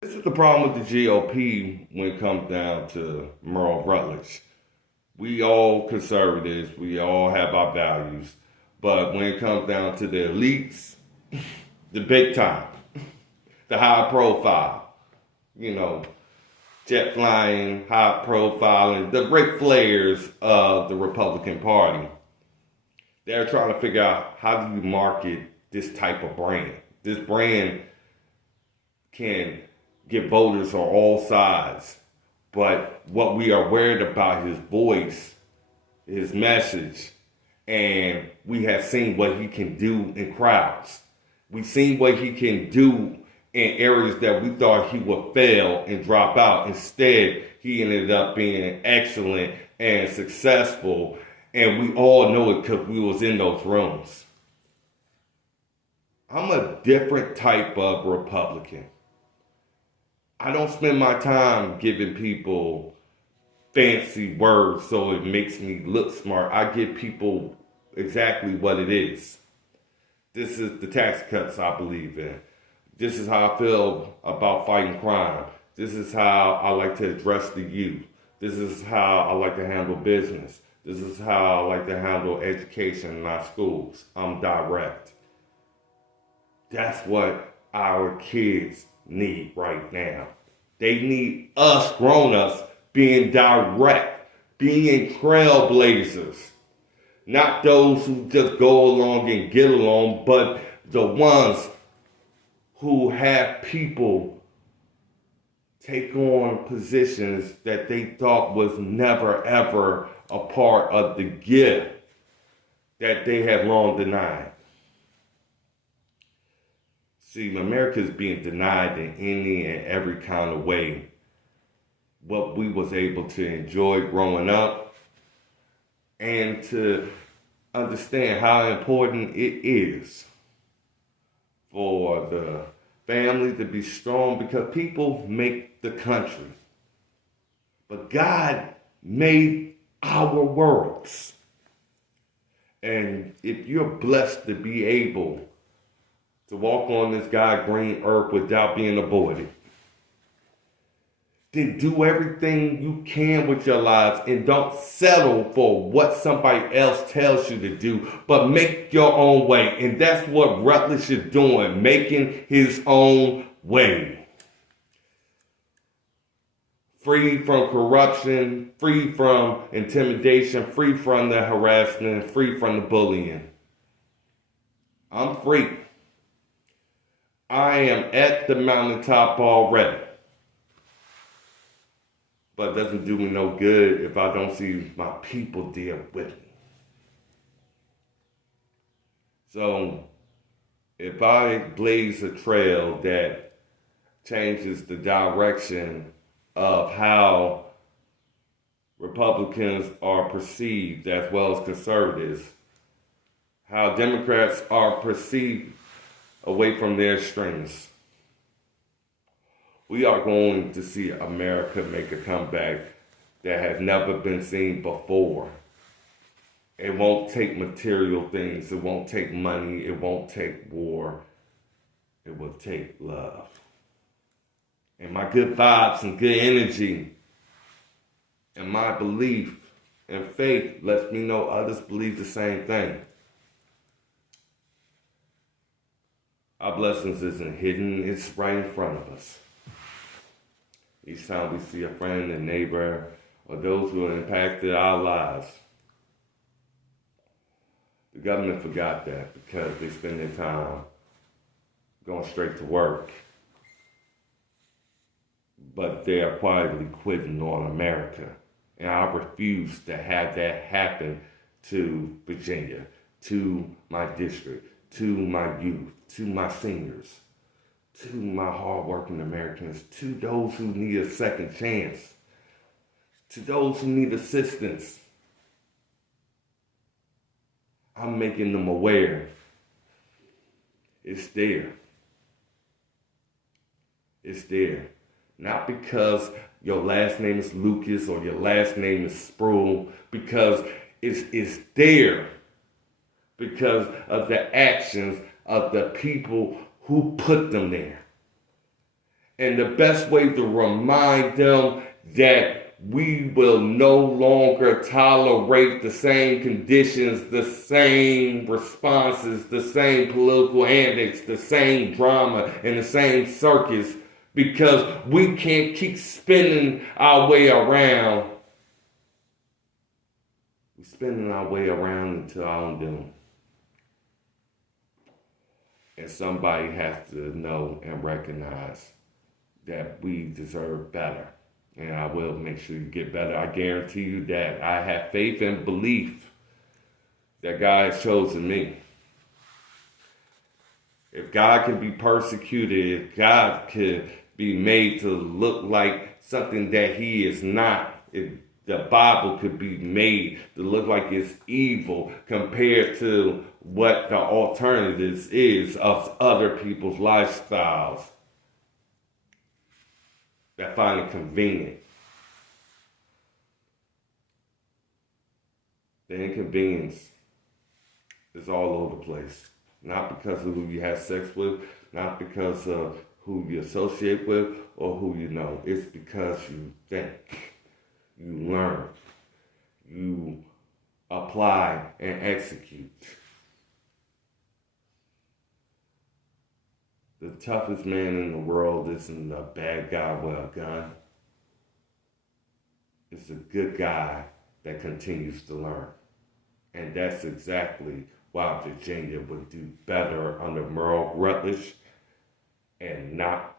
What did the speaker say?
This is the problem with the GOP when it comes down to Merle Rutledge. We all conservatives, we all have our values, but when it comes down to the elites, the big time, the high profile, you know, jet flying, high profiling, the Ric Flairs of the Republican Party, they're trying to figure out how do you market this type of brand. This brand can get voters on all sides. But what we are worried about his voice, his message, and we have seen what he can do in crowds. We've seen what he can do in areas that we thought he would fail and drop out. Instead, he ended up being excellent and successful, and we all know it because we was in those rooms. I'm a different type of Republican. I don't spend my time giving people fancy words so it makes me look smart. I give people exactly what it is. This is the tax cuts I believe in. This is how I feel about fighting crime. This is how I like to address the youth. This is how I like to handle business. This is how I like to handle education in our schools. I'm direct. That's what our kids need right now. They need us grown-ups being direct, being trailblazers. Not those who just go along and get along, but the ones who have people take on positions that they thought was never ever a part of the gift that they have long denied. See, America is being denied in any and every kind of way what we was able to enjoy growing up and to understand how important it is for the family to be strong because people make the country. But God made our worlds. And if you're blessed to be able to walk on this God green earth without being aborted, then do everything you can with your lives and don't settle for what somebody else tells you to do, but make your own way. And that's what Rutledge is doing, making his own way. Free from corruption, free from intimidation, free from the harassment, free from the bullying. I'm free. I am at the mountaintop already. But it doesn't do me no good if I don't see my people there with me. So if I blaze a trail that changes the direction of how Republicans are perceived as well as conservatives, how Democrats are perceived away from their strengths, we are going to see America make a comeback that has never been seen before. It won't take material things. It won't take money. It won't take war. It will take love. And my good vibes and good energy and my belief and faith lets me know others believe the same thing. Our blessings isn't hidden. It's right in front of us. Each time we see a friend, a neighbor, or those who have impacted our lives, the government forgot that because they spend their time going straight to work. But they are quietly quitting on America. And I refuse to have that happen to Virginia, to my district, to my youth, to my seniors, to my hardworking Americans, to those who need a second chance, to those who need assistance. I'm making them aware. It's there. It's there. Not because your last name is Lucas or your last name is Sproul, because it's there because of the actions of the people who put them there. And the best way to remind them that we will no longer tolerate the same conditions, the same responses, the same political antics, the same drama, and the same circus, because we can't keep spinning our way around. We're spinning our way around into our own doom. And somebody has to know and recognize that we deserve better. And I will make sure you get better. I guarantee you that. I have faith and belief that God has chosen me. If God can be persecuted, if God can be made to look like something that he is not, if the Bible could be made to look like it's evil compared to what the alternatives is of other people's lifestyles that find it convenient. The inconvenience is all over the place. Not because of who you have sex with, not because of who you associate with or who you know. It's because you think, you learn, you apply and execute. The toughest man in the world isn't a bad guy with a gun. It's a good guy that continues to learn. And that's exactly why Virginia would do better under Merle Rutledge and not